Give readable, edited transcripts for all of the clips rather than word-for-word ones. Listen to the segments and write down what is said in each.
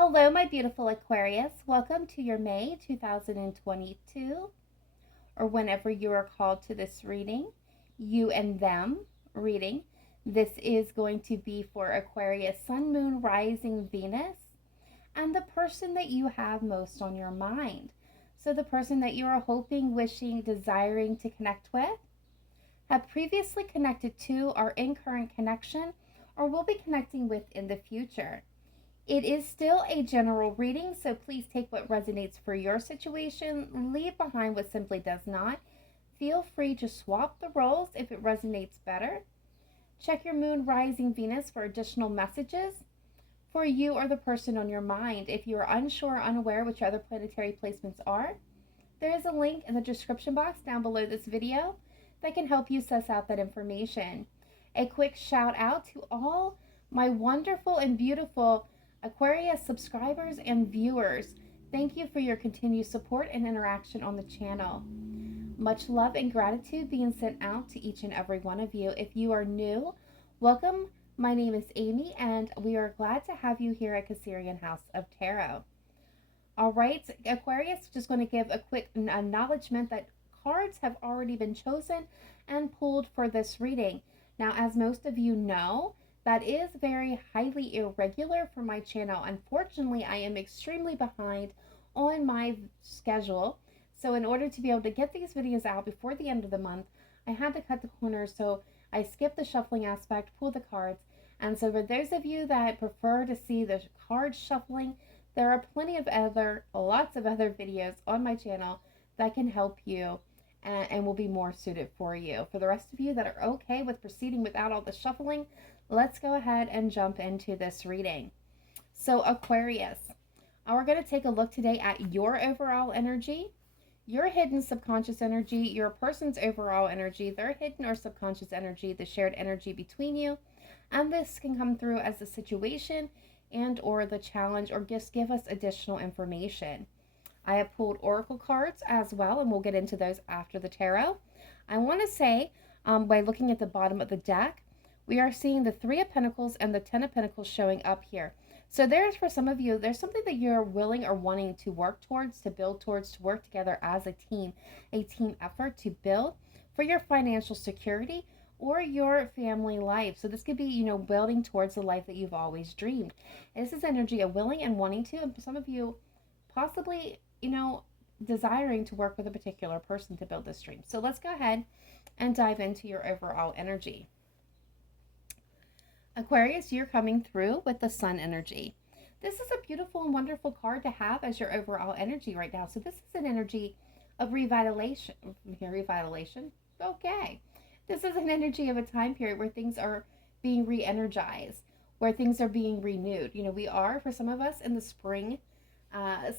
Hello, my beautiful Aquarius. Welcome to your May 2022, or whenever you are called to this reading, you and them reading. This is going to be for Aquarius, Sun, Moon, Rising, Venus, and the person that you have most on your mind. So, the person that you are hoping, wishing, desiring to connect with, have previously connected to, are in current connection, or will be connecting with in the future. It is still a general reading, so please take what resonates for your situation, leave behind what simply does not. Feel free to swap the roles if it resonates better. Check your moon, rising, Venus for additional messages for you or the person on your mind. If you are unsure or unaware which other planetary placements are, there is a link in the description box down below this video that can help you suss out that information. A quick shout out to all my wonderful and beautiful Aquarius subscribers and viewers. Thank you for your continued support and interaction on the channel. Much love and gratitude being sent out to each and every one of you. If you are new, welcome. My name is Amy, and we are glad to have you here at Cancerianhouse of Tarot. All right, Aquarius, just going to give a quick acknowledgement that cards have already been chosen and pulled for this reading. Now, as most of you know, that is very highly irregular for my channel. Unfortunately, I am extremely behind on my schedule. So in order to be able to get these videos out before the end of the month, I had to cut the corners. So I skipped the shuffling aspect, pull the cards. And so for those of you that prefer to see the card shuffling, there are lots of other videos on my channel that can help you and will be more suited for you. For the rest of you that are okay with proceeding without all the shuffling, let's go ahead and jump into this reading. So Aquarius, we're going to take a look today at your overall energy, your hidden subconscious energy, your person's overall energy, their hidden or subconscious energy, the shared energy between you. And this can come through as the situation and or the challenge, or just give us additional information. I have pulled oracle cards as well, and we'll get into those after the tarot. I want to say, by looking at the bottom of the deck, we are seeing the Three of Pentacles and the Ten of Pentacles showing up here. So there's, for some of you, there's something that you're willing or wanting to work towards, to build towards, to work together as a team effort to build for your financial security or your family life. So this could be, building towards the life that you've always dreamed. And this is energy of willing and wanting to, and some of you possibly, desiring to work with a particular person to build this dream. So let's go ahead and dive into your overall energy. Aquarius, you're coming through with the Sun energy. This is a beautiful and wonderful card to have as your overall energy right now. So this is an energy of revitalization. Okay. This is an energy of a time period where things are being re-energized, where things are being renewed. We are, for some of us, in the spring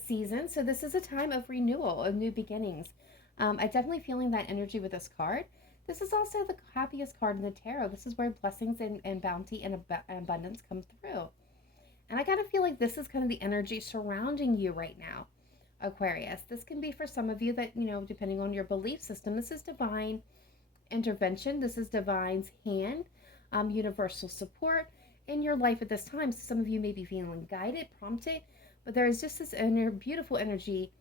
season. So this is a time of renewal, of new beginnings. I'm definitely feeling that energy with this card. This is also the happiest card in the tarot. This is where blessings and bounty and abundance come through. And I kind of feel like this is kind of the energy surrounding you right now, Aquarius. This can be for some of you that, depending on your belief system, this is divine intervention. This is divine's hand, universal support in your life at this time. So some of you may be feeling guided, prompted, but there is just this beautiful energy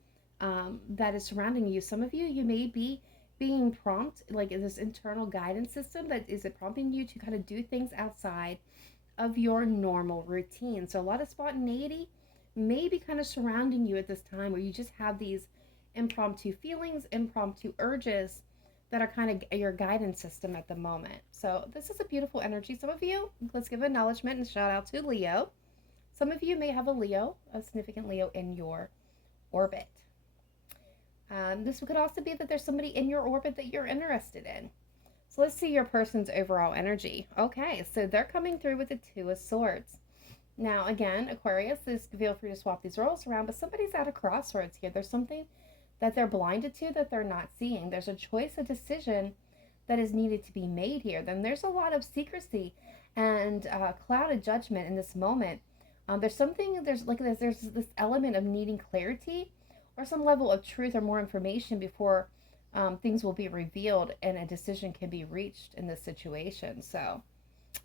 that is surrounding you. Some of you may be being prompted, like in this internal guidance system that is prompting you to kind of do things outside of your normal routine. So a lot of spontaneity may be kind of surrounding you at this time, where you just have these impromptu feelings, impromptu urges that are kind of your guidance system at the moment. So this is a beautiful energy. Some of you, let's give acknowledgement and shout out to Leo. Some of you may have a significant Leo in your orbit. This could also be that there's somebody in your orbit that you're interested in. So let's see your person's overall energy. Okay, so they're coming through with the Two of Swords. Now, again, Aquarius, feel free to swap these roles around, but somebody's at a crossroads here. There's something that they're blinded to that they're not seeing. There's a choice, a decision that is needed to be made here. Then there's a lot of secrecy and clouded judgment in this moment. There's this element of needing clarity or some level of truth or more information before things will be revealed and a decision can be reached in this situation. So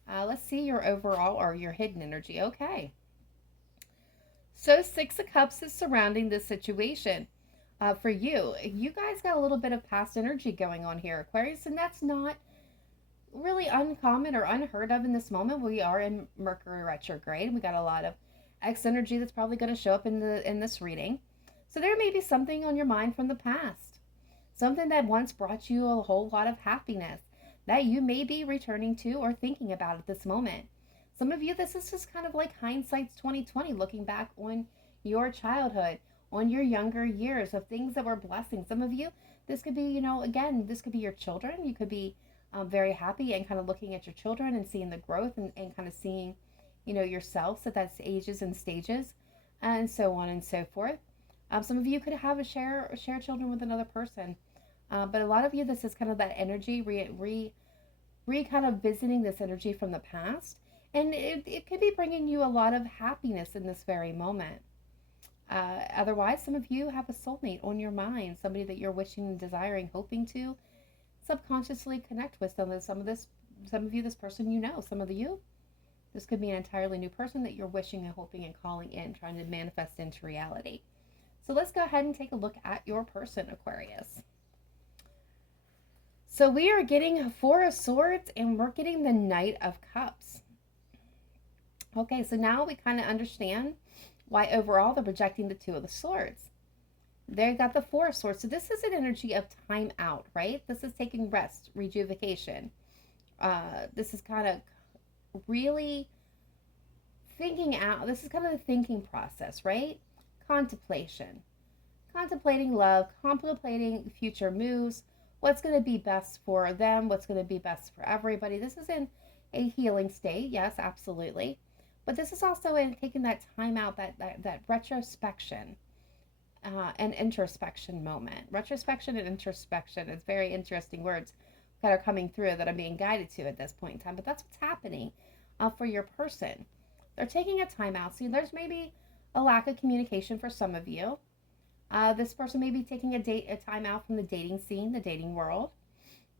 let's see your overall or your hidden energy. Okay. So Six of Cups is surrounding this situation for you. You guys got a little bit of past energy going on here, Aquarius, and that's not really uncommon or unheard of in this moment. We are in Mercury retrograde. We got a lot of X energy that's probably going to show up in this reading. So there may be something on your mind from the past, something that once brought you a whole lot of happiness that you may be returning to or thinking about at this moment. Some of you, this is just kind of like hindsight's 2020, looking back on your childhood, on your younger years of things that were blessings. Some of you, this could be, again, this could be your children. You could be very happy and kind of looking at your children and seeing the growth and kind of seeing, yourselves at that ages and stages and so on and so forth. Some of you could have share children with another person. But a lot of you, this is kind of that energy, kind of visiting this energy from the past. And it could be bringing you a lot of happiness in this very moment. Otherwise, some of you have a soulmate on your mind, somebody that you're wishing, desiring, hoping to subconsciously connect with. Some of you, this person some of you, this could be an entirely new person that you're wishing and hoping and calling in, trying to manifest into reality. So let's go ahead and take a look at your person, Aquarius. So we are getting Four of Swords and we're getting the Knight of Cups. Okay, so now we kind of understand why overall they're projecting the Two of the Swords. They got the Four of Swords. So this is an energy of time out, right? This is taking rest, rejuvenation. This is kind of really thinking out. This is kind of the thinking process, right? Contemplation. Contemplating love, contemplating future moves, what's going to be best for them, what's going to be best for everybody. This is in a healing state, yes, absolutely. But this is also in taking that time out, that retrospection and introspection moment. Retrospection and introspection is very interesting words that are coming through that I'm being guided to at this point in time. But that's what's happening for your person. They're taking a time out. See, there's maybe a lack of communication for some of you. This person may be taking a time out from the dating scene, the dating world.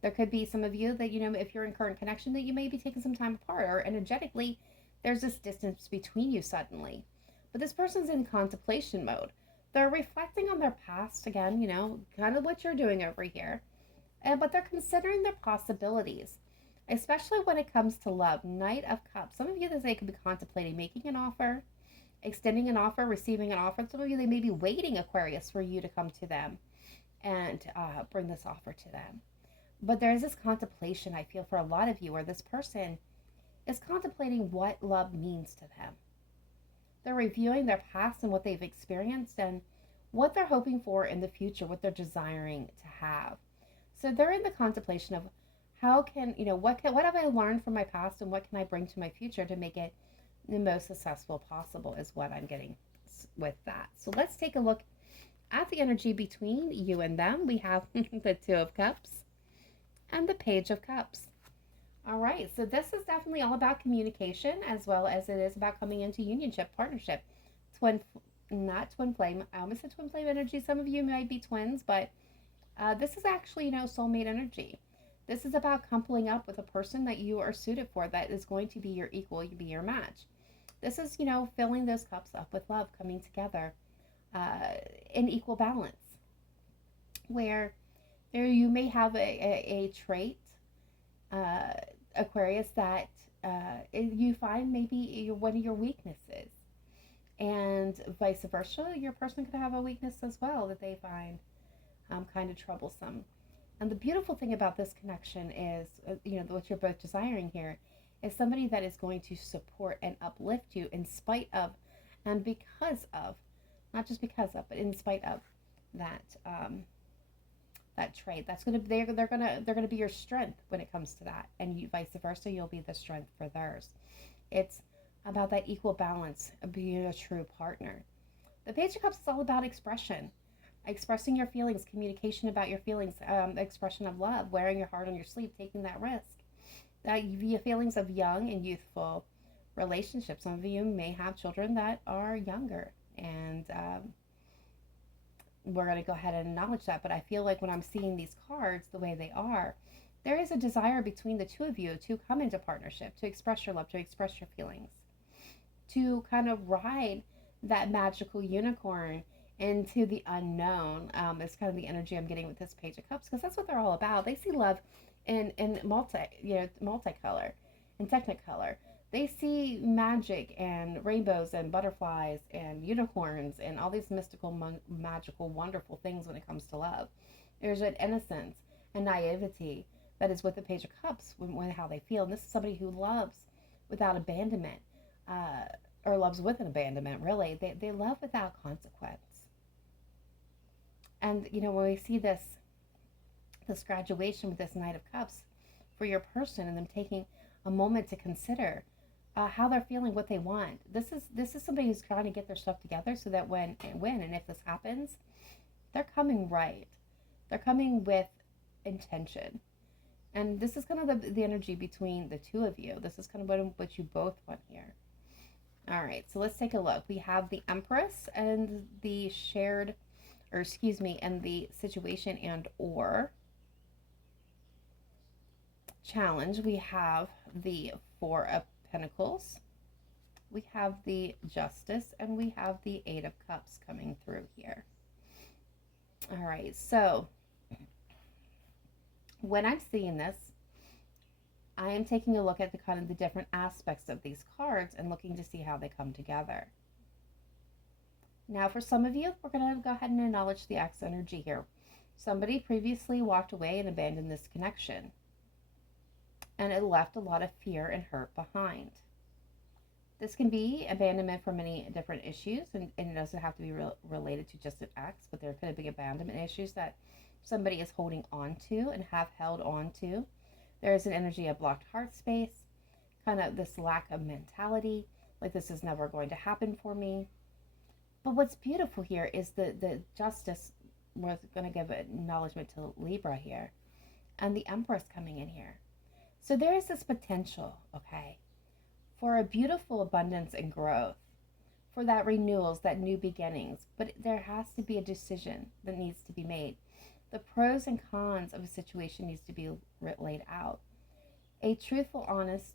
There could be some of you that, if you're in current connection, that you may be taking some time apart, or energetically, there's this distance between you suddenly. But this person's in contemplation mode. They're reflecting on their past again, kind of what you're doing over here. But they're considering their possibilities, especially when it comes to love. Knight of Cups. Some of you, they could be contemplating making an offer, extending an offer, receiving an offer. Some of you, they may be waiting, Aquarius, for you to come to them and bring this offer to them. But there is this contemplation, I feel, for a lot of you, where this person is contemplating what love means to them. They're reviewing their past and what they've experienced and what they're hoping for in the future, what they're desiring to have. So they're in the contemplation of how can, what have I learned from my past and what can I bring to my future to make it the most successful possible is what I'm getting with that. So let's take a look at the energy between you and them. We have the Two of Cups and the Page of Cups. All right, so this is definitely all about communication as well as it is about coming into unionship, partnership, not twin flame. I almost said twin flame energy. Some of you might be twins, but this is actually, soulmate energy. This is about coupling up with a person that you are suited for, that is going to be your equal, be your match. This is, filling those cups up with love, coming together in equal balance, where there you may have a trait, Aquarius, that you find maybe one of your weaknesses, and vice versa. Your person could have a weakness as well that they find kind of troublesome. And the beautiful thing about this connection is, what you're both desiring here is somebody that is going to support and uplift you in spite of, and because of, not just because of, but in spite of that that trait. That's they're gonna be your strength when it comes to that, and you vice versa. You'll be the strength for theirs. It's about that equal balance of being a true partner. The Page of Cups is all about expression. Expressing your feelings, communication about your feelings, expression of love, wearing your heart on your sleeve, taking that risk. Via feelings of young and youthful relationships. Some of you may have children that are younger, and we're going to go ahead and acknowledge that. But I feel like when I'm seeing these cards the way they are, there is a desire between the two of you to come into partnership, to express your love, to express your feelings, to kind of ride that magical unicorn into the unknown. Is kind of the energy I'm getting with this Page of Cups, because that's what they're all about. They see love in multicolor and technicolor. They see magic and rainbows and butterflies and unicorns and all these mystical, magical, wonderful things when it comes to love. There's an innocence and naivety that is with the Page of Cups when how they feel. And this is somebody who loves without abandonment, uh, or loves with an abandonment, really. They love without consequence. And, when we see this graduation with this Knight of Cups for your person, and them taking a moment to consider how they're feeling, what they want. This is somebody who's trying to get their stuff together so that when and if this happens, they're coming right. They're coming with intention. And this is kind of the energy between the two of you. This is kind of what you both want here. All right, so let's take a look. We have the Empress and the and the situation and or challenge. We have the Four of Pentacles. We have the Justice, and we have the Eight of Cups coming through here. All right, so when I'm seeing this, I am taking a look at the kind of the different aspects of these cards and looking to see how they come together. Now, for some of you, we're going to go ahead and acknowledge the X energy here. Somebody previously walked away and abandoned this connection, and it left a lot of fear and hurt behind. This can be abandonment for many different issues, and it doesn't have to be related to just an ex, but there could be abandonment issues that somebody is holding on to and have held on to. There is an energy of blocked heart space, kind of this lack of mentality, like this is never going to happen for me. But what's beautiful here is the Justice. We're going to give acknowledgement to Libra here, and the Empress coming in here. So there is this potential, okay, for a beautiful abundance and growth, for that renewals, that new beginnings. But there has to be a decision that needs to be made. The pros and cons of a situation needs to be laid out. A truthful, honest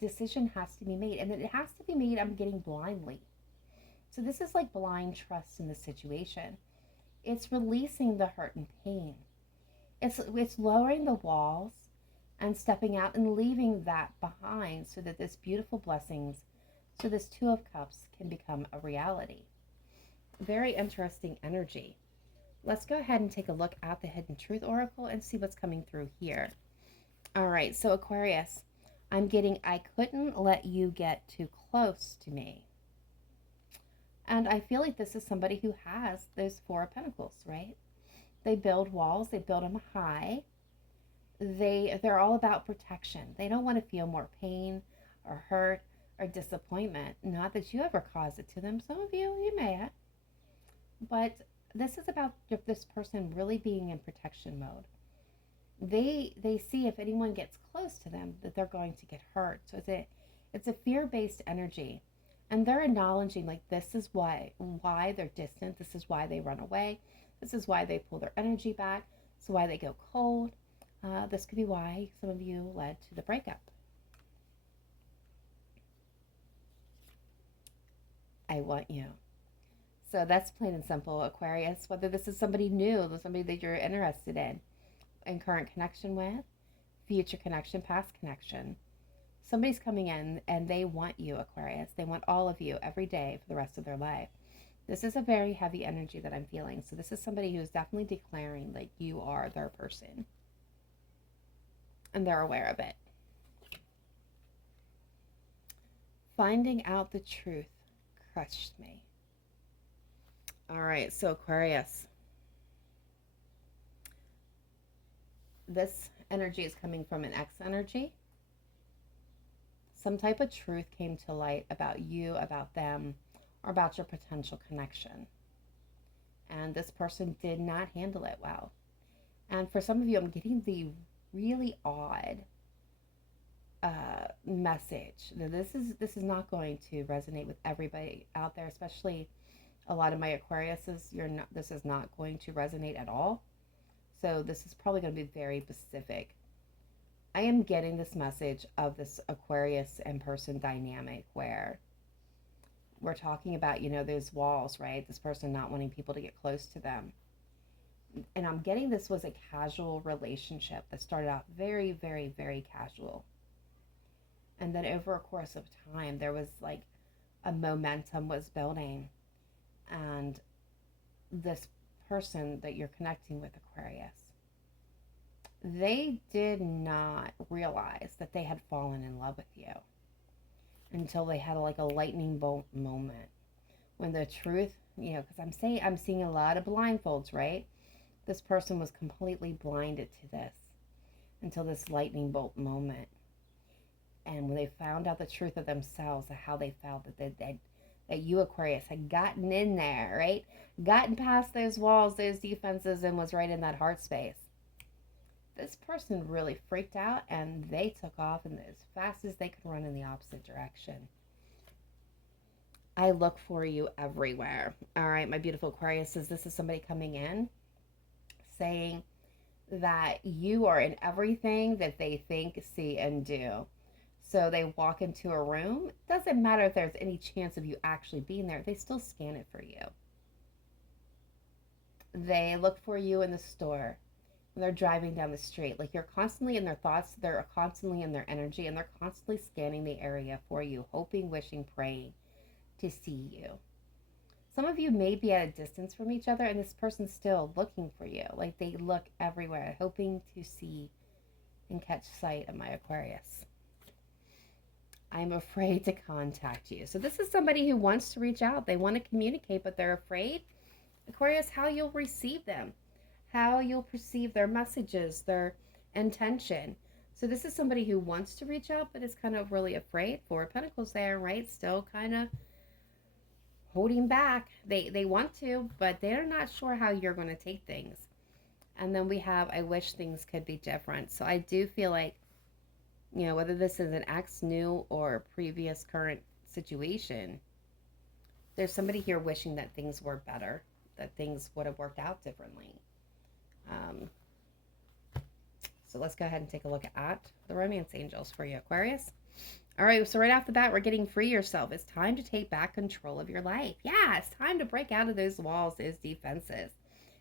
decision has to be made, and it has to be made, I'm getting blindly. So this is like blind trust in the situation. It's releasing the hurt and pain. It's lowering the walls and stepping out and leaving that behind so that this beautiful blessings, so this Two of Cups can become a reality. Very interesting energy. Let's go ahead and take a look at the Hidden Truth Oracle and see what's coming through here. All right, so Aquarius, I'm getting, I couldn't let you get too close to me. And I feel like this is somebody who has those Four of Pentacles, right? They build walls, they build them high. They're all about protection. They don't want to feel more pain or hurt or disappointment. Not that you ever caused it to them. Some of you may have. But this is about this person really being in protection mode. They see if anyone gets close to them that they're going to get hurt. So it's a fear-based energy. And they're acknowledging, like, this is why they're distant. This is why they run away. This is why they pull their energy back. This is why they go cold. This could be why some of you led to the breakup. I want you. So that's plain and simple, Aquarius. Whether this is somebody new, or somebody that you're interested in current connection with, future connection, past connection. Somebody's coming in and they want you, Aquarius. They want all of you every day for the rest of their life. This is a very heavy energy that I'm feeling. So this is somebody who's definitely declaring like you are their person. And they're aware of it. Finding out the truth crushed me. All right, so Aquarius. This energy is coming from an X energy. Some type of truth came to light about you, about them, or about your potential connection. And this person did not handle it well. And for some of you, I'm getting the really odd message. Now, this is not going to resonate with everybody out there, especially a lot of my Aquariuses. This is not going to resonate at all. So this is probably going to be very specific. I am getting this message of this Aquarius and person dynamic where we're talking about, you know, those walls, right? This person not wanting people to get close to them. And I'm getting this was a casual relationship that started out very, very, very casual. And then over a course of time, there was like a momentum was building. And this person that you're connecting with, Aquarius, they did not realize that they had fallen in love with you until they had like a lightning bolt moment when the truth, you know, because I'm seeing a lot of blindfolds, right? This person was completely blinded to this until this lightning bolt moment. And when they found out the truth of themselves, how they felt that you, Aquarius, had gotten in there, right? Gotten past those walls, those defenses, and was right in that heart space. This person really freaked out and they took off in as fast as they could run in the opposite direction. I look for you everywhere. All right, my beautiful Aquarius, this is somebody coming in saying that you are in everything that they think, see, and do. So they walk into a room. It doesn't matter if there's any chance of you actually being there. They still scan it for you. They look for you in the store. When they're driving down the street. Like you're constantly in their thoughts. They're constantly in their energy. And they're constantly scanning the area for you. Hoping, wishing, praying to see you. Some of you may be at a distance from each other. And this person's still looking for you. Like they look everywhere. Hoping to see and catch sight of my Aquarius. I'm afraid to contact you. So this is somebody who wants to reach out. They want to communicate, but they're afraid. Aquarius, how you'll receive them, how you'll perceive their messages, their intention. So this is somebody who wants to reach out, but is kind of really afraid. Four of Pentacles there, right? Still kind of holding back. They want to, but they're not sure how you're going to take things. And then we have, I wish things could be different. So I do feel like, you know, whether this is an ex, new, or previous current situation, there's somebody here wishing that things were better, that things would have worked out differently. So let's go ahead and take a look at the romance angels for you, Aquarius. All right, so right off the bat, we're getting free yourself. It's time to take back control of your life. Yeah, it's time to break out of those walls, those defenses.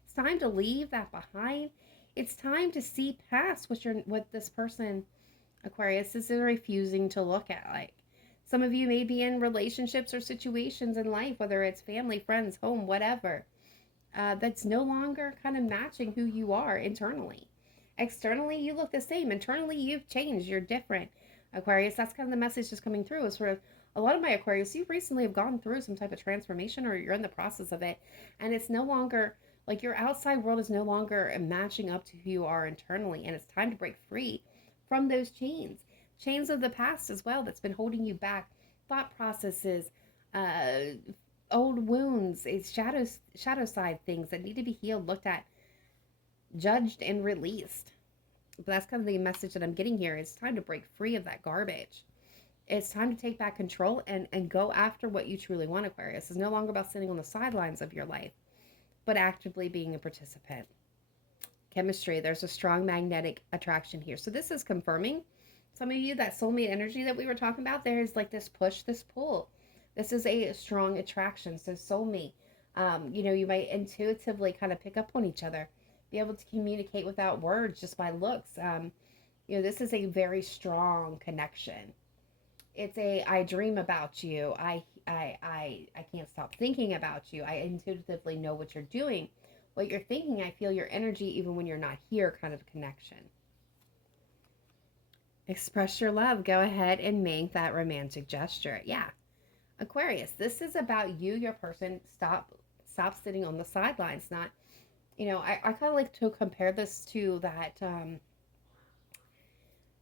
It's time to leave that behind. It's time to see past what this person, Aquarius, is refusing to look at. Like some of you may be in relationships or situations in life, whether it's family, friends, home, whatever, that's no longer kind of matching who you are internally. Externally, you look the same. Internally, you've changed. You're different. Aquarius, that's kind of the message just coming through is for a lot of my Aquarius, you recently have gone through some type of transformation or you're in the process of it. And it's no longer like your outside world is no longer matching up to who you are internally. And it's time to break free from those chains of the past as well that's been holding you back, thought processes, old wounds, it's shadow side things that need to be healed, looked at, judged, and released. But that's kind of the message that I'm getting here. It's time to break free of that garbage. It's time to take back control and go after what you truly want, Aquarius. It's no longer about sitting on the sidelines of your life, but actively being a participant. Chemistry, there's a strong magnetic attraction here. So this is confirming some of you that soulmate energy that we were talking about. There's like this push, this pull. This is a strong attraction. So soulmate, you know, you might intuitively kind of pick up on each other, be able to communicate without words, just by looks. You know, this is a very strong connection. It's I dream about you. I can't stop thinking about you. I intuitively know what you're doing, what you're thinking. I feel your energy even when you're not here, kind of connection. Express your love. Go ahead and make that romantic gesture. Yeah. Aquarius, this is about you, your person. Stop sitting on the sidelines. Not, you know, I kind of like to compare this to that,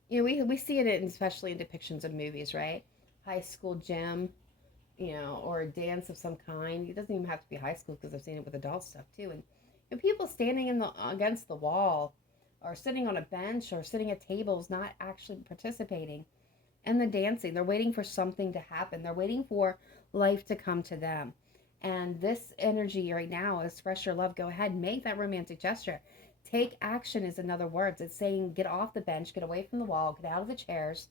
you know, we see it especially in depictions of movies, right? High school gym, you know, or a dance of some kind. It doesn't even have to be high school because I've seen it with adult stuff too. And people standing against the wall or sitting on a bench or sitting at tables, not actually participating in the dancing. They're waiting for something to happen. They're waiting for life to come to them. And this energy right now, express your love. Go ahead, make that romantic gesture. Take action is another word. It's saying get off the bench, get away from the wall, get out of the chairs.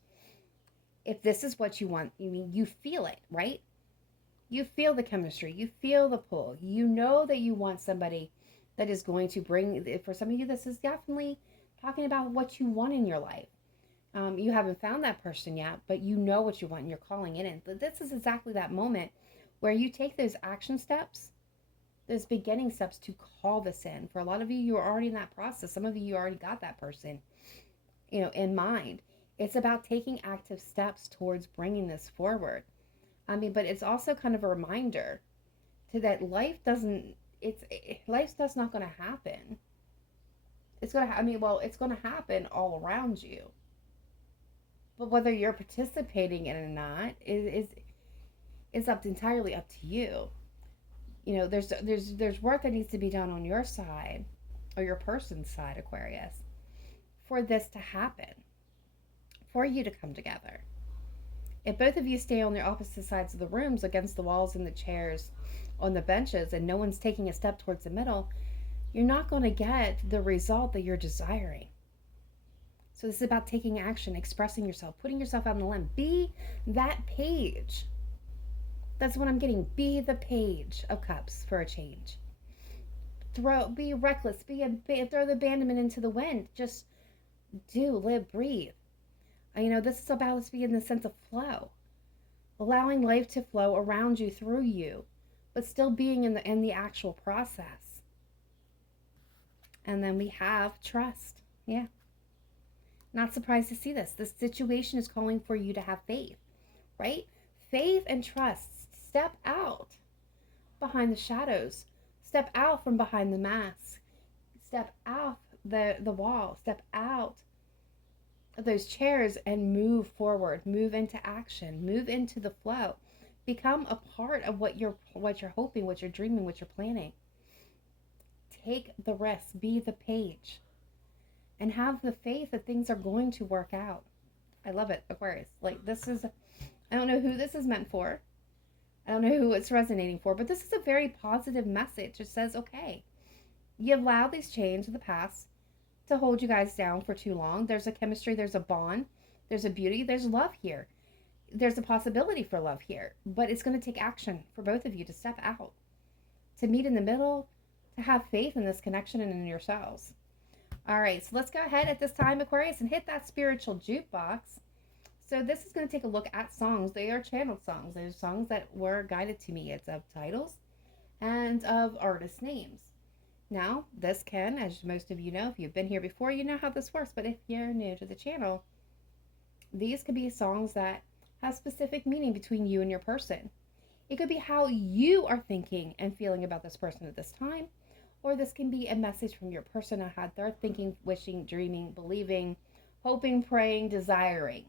If this is what you want, you feel it, right? You feel the chemistry, you feel the pull. You know that you want somebody that is going to bring, for some of you, this is definitely talking about what you want in your life. You haven't found that person yet, but you know what you want and you're calling it in. But this is exactly that moment where you take those action steps, those beginning steps to call this in. For a lot of you, you're already in that process. Some of you already got that person, in mind. It's about taking active steps towards bringing this forward. But it's also kind of a reminder to that life's just not going to happen. It's going to, it's going to happen all around you. But whether you're participating in it or not is entirely up to you. There's work that needs to be done on your side, or your person's side, Aquarius, for this to happen, for you to come together. If both of you stay on the opposite sides of the rooms, against the walls and the chairs, on the benches, and no one's taking a step towards the middle, you're not going to get the result that you're desiring. So this is about taking action, expressing yourself, putting yourself out on the limb. Be that page. That's what I'm getting. Be the page of cups for a change. Be reckless. Throw the abandonment into the wind. Just live, breathe. This is about us being in the sense of flow, allowing life to flow around you, through you, but still being in the actual process. And then we have trust. Yeah. Not surprised to see this. This situation is calling for you to have faith, right? Faith and trust. Step out behind the shadows. Step out from behind the mask. Step out the wall. Step out of those chairs and move forward. Move into action. Move into the flow. Become a part of what you're hoping, what you're dreaming, what you're planning. Take the risk. Be the page. And have the faith that things are going to work out. I love it, Aquarius. I don't know who this is meant for. I don't know who it's resonating for, but this is a very positive message. It says, okay, you allowed these chains of the past to hold you guys down for too long. There's a chemistry, there's a bond, there's a beauty, there's love here. There's a possibility for love here, but it's going to take action for both of you to step out, to meet in the middle, to have faith in this connection and in yourselves. All right, so let's go ahead at this time, Aquarius, and hit that spiritual jukebox. So this is going to take a look at songs. They are channeled songs. They're songs that were guided to me. It's of titles and of artist names. Now, this can, as most of you know, if you've been here before, you know how this works. But if you're new to the channel, these could be songs that have specific meaning between you and your person. It could be how you are thinking and feeling about this person at this time. Or this can be a message from your person on how they're thinking, wishing, dreaming, believing, hoping, praying, desiring.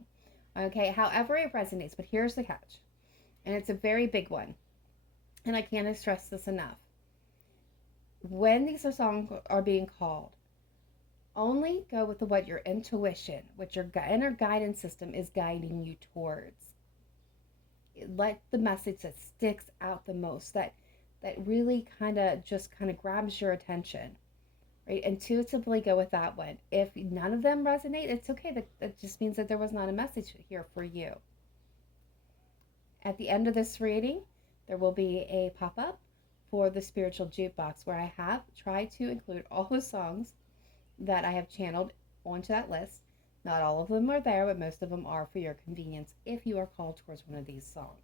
Okay, however it resonates. But here's the catch. And it's a very big one. And I can't stress this enough. When these songs are being called, only go with what your intuition, what your inner guidance system is guiding you towards. Let the message that sticks out the most, that really kind of grabs your attention, right? Intuitively go with that one. If none of them resonate, it's okay. That just means that there was not a message here for you. At the end of this reading, there will be a pop-up for the spiritual jukebox where I have tried to include all the songs that I have channeled onto that list. Not all of them are there, but most of them are for your convenience if you are called towards one of these songs.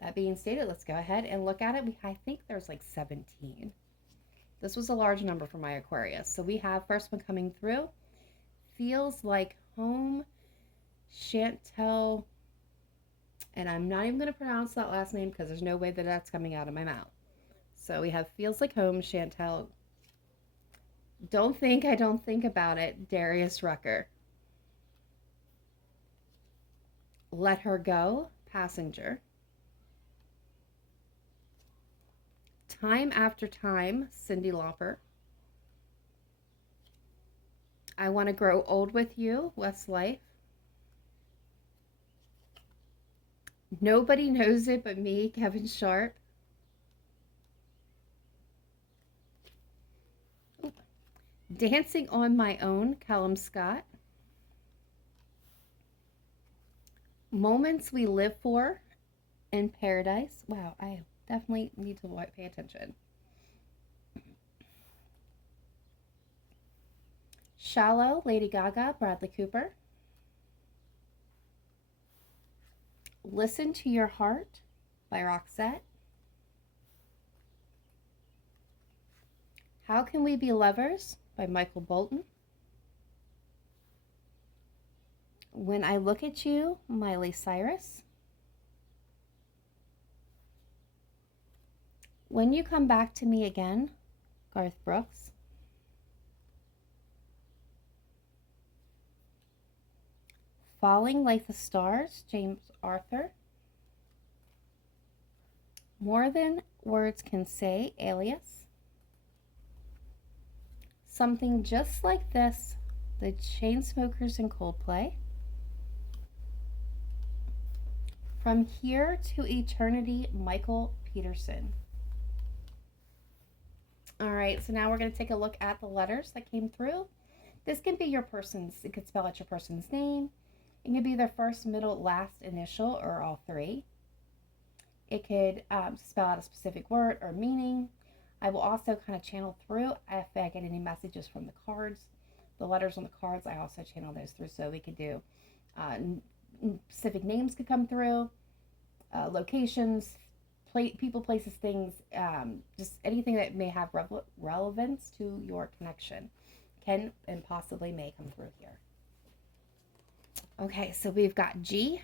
That being stated, let's go ahead and look at it. I think there's like 17. This was a large number for my Aquarius. So we have first one coming through. Feels Like Home, Chantel. And I'm not even going to pronounce that last name because there's no way that that's coming out of my mouth. So we have Feels Like Home, Chantel. I don't think about it, Darius Rucker. Let Her Go, Passenger. Time After Time, Cyndi Lauper. I Want to Grow Old With You, Westlife. Nobody Knows It But Me, Kevin Sharp. Dancing on My Own, Callum Scott. Moments We Live For, in Paradise. Wow, I definitely need to pay attention. Shallow, Lady Gaga, Bradley Cooper. Listen to Your Heart by Roxette. How Can We Be Lovers by Michael Bolton. When I Look at You, Miley Cyrus. When You Come Back to Me Again, Garth Brooks. Falling Like the Stars, James Arthur. More Than Words Can Say, Alias. Something Just Like This, The Chainsmokers and Coldplay. From Here to Eternity, Michael Peterson. All right, so now we're going to take a look at the letters that came through. This can be your person's, it could spell out your person's name. It could be their first, middle, last initial, or all three. It could spell out a specific word or meaning. I will also kind of channel through if I get any messages from the cards. The letters on the cards, I also channel those through, so we could do specific names could come through, locations, people, places, things, just anything that may have relevance to your connection can and possibly may come through here. Okay, so we've got G,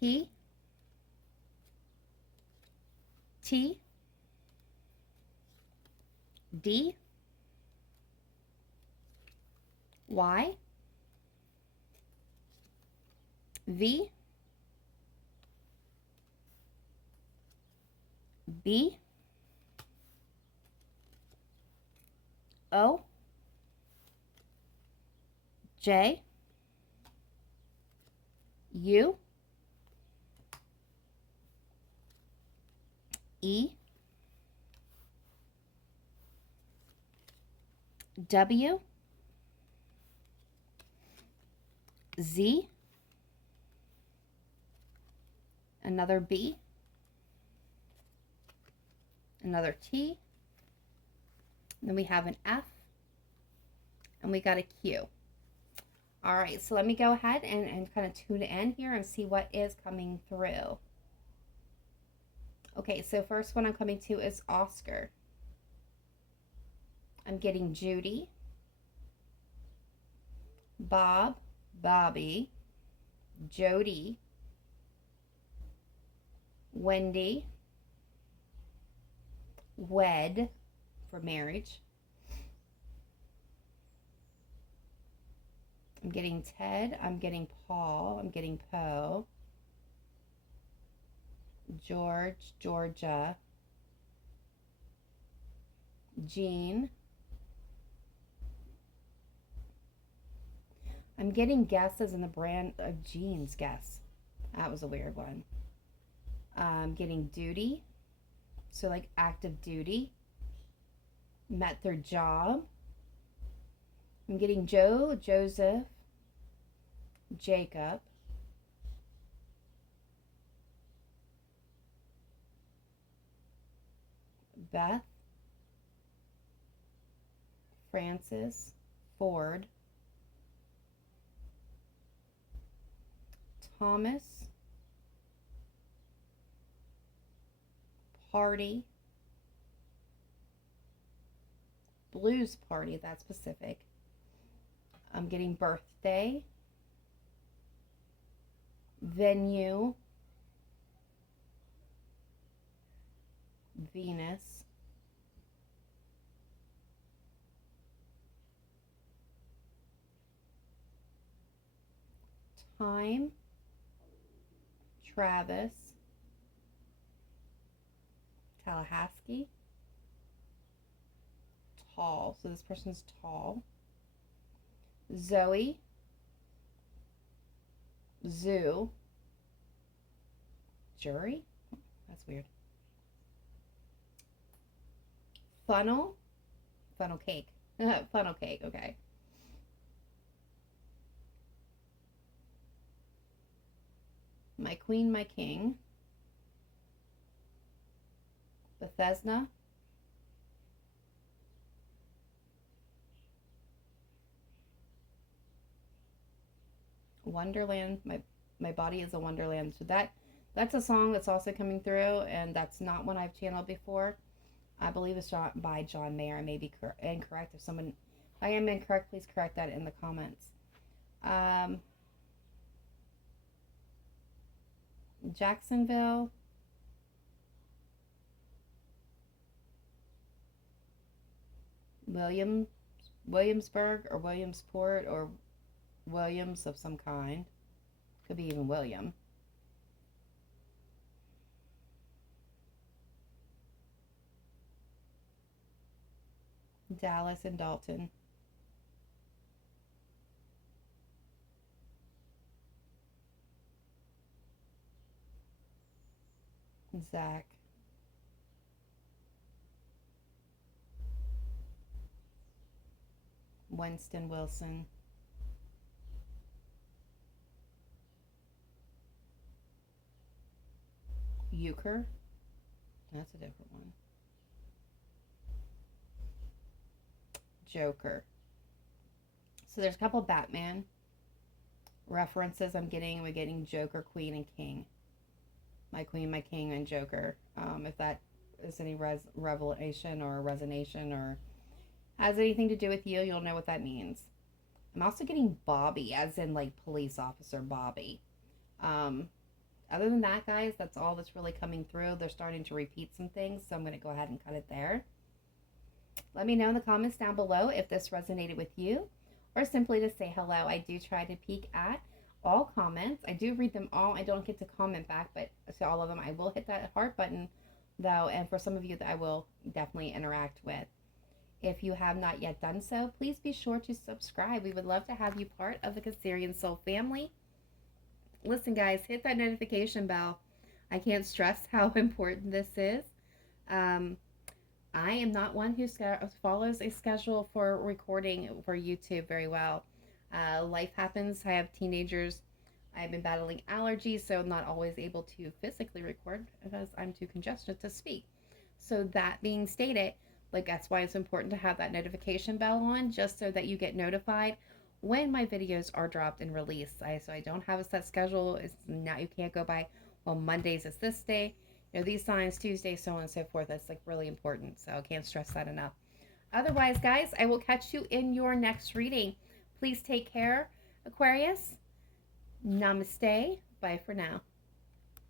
P, T, D, Y, V, B, O, J, U, E, W, Z, another B, another T, and then we have an F, and we got a Q. All right, so let me go ahead and kind of tune in here and see what is coming through. Okay, so first one I'm coming to is Oscar. I'm getting Judy, Bob, Bobby, Jody, Wendy, Wed for marriage. I'm getting Ted, I'm getting Paul, I'm getting Poe, George, Georgia, Jean. I'm getting Guess as in the brand of jeans, Guess. That was a weird one. I'm getting Duty, so like active duty. Met their job. I'm getting Joe, Joseph, Jacob, Beth, Francis, Ford, Thomas, Party, Blues Party, that's specific. I'm getting birthday, venue, Venus, time, Travis, Tallahassee, tall, so this person's tall, Zoe, zoo, jury, that's weird, funnel cake, funnel cake, okay, My Queen, My King, Bethesda, Wonderland. My body is a wonderland. So that's a song that's also coming through, and that's not one I've channeled before. I believe it's by John Mayer. I may be incorrect. If I am incorrect, please correct that in the comments. Jacksonville, Williamsburg, or Williamsport, or Williams of some kind. Could be even William. Dallas and Dalton. Zach. Winston Wilson. Euchre. That's a different one. Joker. So there's a couple Batman references I'm getting. We're getting Joker, Queen, and King. My Queen, My King, and Joker. If that is any revelation or resonation or has anything to do with you, you'll know what that means. I'm also getting Bobby, as in like police officer Bobby. Other than that, guys, that's all that's really coming through. They're starting to repeat some things, so I'm going to go ahead and cut it there. Let me know in the comments down below if this resonated with you, or simply to say hello. I do try to peek at all comments. I do read them all. I don't get to comment back, but to all of them, I will hit that heart button, though, and for some of you that I will definitely interact with. If you have not yet done so, please be sure to subscribe. We would love to have you part of the Cancerian Soul family. Listen, guys, hit that notification bell. I can't stress how important this is. I am not one who follows a schedule for recording for YouTube very well. Life happens. I have teenagers. I've been battling allergies, so I'm not always able to physically record because I'm too congested to speak. So that being stated, like, that's why it's important to have that notification bell on, just so that you get notified when my videos are dropped and released. So I don't have a set schedule. It's not, you can't go by, well, Mondays is this day, you know, these signs, Tuesday, so on and so forth. That's like really important. So I can't stress that enough. Otherwise, guys, I will catch you in your next reading. Please take care, Aquarius. Namaste. Bye for now.